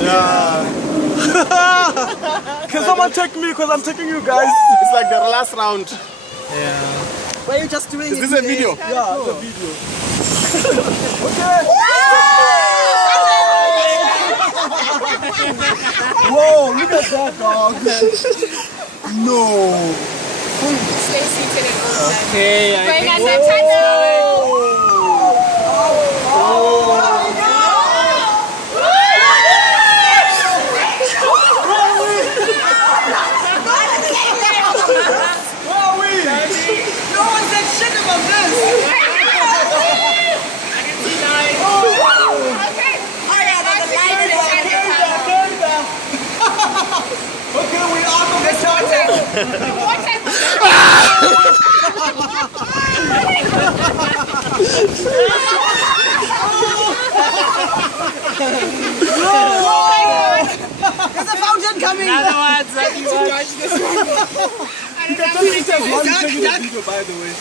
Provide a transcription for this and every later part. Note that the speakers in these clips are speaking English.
Yeah. Can someone take me? Because I'm taking you guys. It's like the last round. Yeah. What are you just doing? Is this a video? Yeah, it's a video. Okay. Whoa, look at that dog. No. Stay seated and all that. Okay, Bring us a tunnel. No one said shit about this. Okay, we are going to start. There's a fountain coming. Another one, Zaki. You can take it as one video, by the way.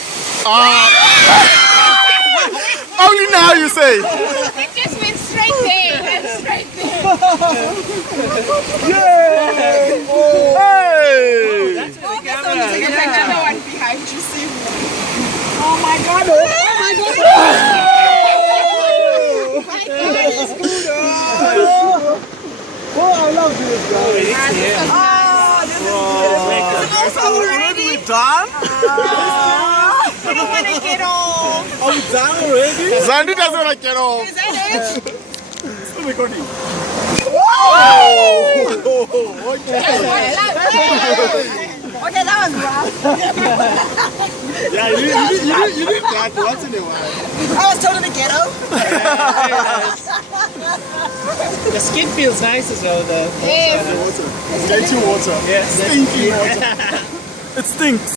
Only now you say. It just went straight there. Went straight there. Yay! Hey! There's another one behind you. See? Oh my god. Oh my god. Oh, I love this guy. This is Already we done? I don't want to get off. Are we done already? Zandi doesn't want to get off. Is that it? Still recording. Okay, that was rough. Yeah, you need that once in a while. I was totally ghetto. The skin feels nice as well, though. Yes. Water. Dirty water. Yes. Stinky water. It stinks.